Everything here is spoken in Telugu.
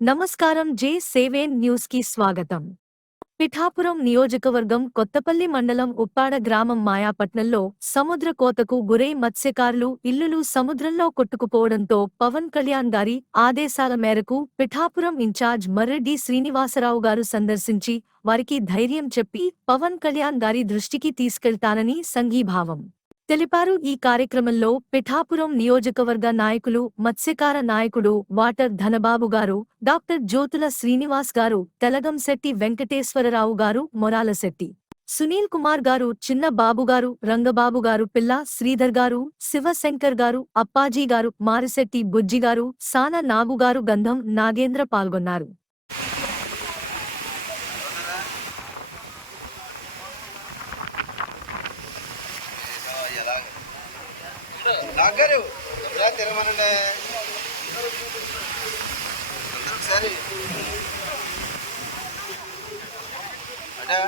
నమస్కారం. జే7 న్యూస్‌కి స్వాగతం. పిఠాపురం నియోజకవర్గం కొత్తపల్లి మండలం ఉప్పాడ గ్రామం మాయాపట్నంలో సముద్ర కోతకు గురై మత్స్యకారులు ఇల్లులు సముద్రంలో కొట్టుకుపోవడంతో పవన్ కళ్యాణ్ గారి ఆదేశాల మేరకు పిఠాపురం ఇన్ఛార్జ్ మర్రెడ్డి శ్రీనివాసరావు గారు సందర్శించి వారికి ధైర్యం చెప్పి పవన్ కళ్యాణ్ గారి దృష్టికి తీసుకెళ్తానని సంఘీభావం తెలిపారు. ఈ కార్యక్రమంలో పిఠాపురం నియోజకవర్గ నాయకులు మత్స్యకార నాయకుడు వాటర్ ధనబాబు గారు, డాక్టర్ జ్యోతుల శ్రీనివాస్ గారు, తెలగంశెట్టి వెంకటేశ్వరరావు గారు, మొరాలశెట్టి సునీల్ కుమార్ గారు, చిన్న బాబు గారు, రంగబాబు గారు, పిల్ల శ్రీధర్ గారు, శివశంకర్ గారు, అప్పాజీ గారు, మారిశెట్టి బుజ్జి గారు, సాన నాగు గారు, గంధం నాగేంద్ర పాల్గొన్నారు. నాగారు తిరమనండి ఒకసారి అడా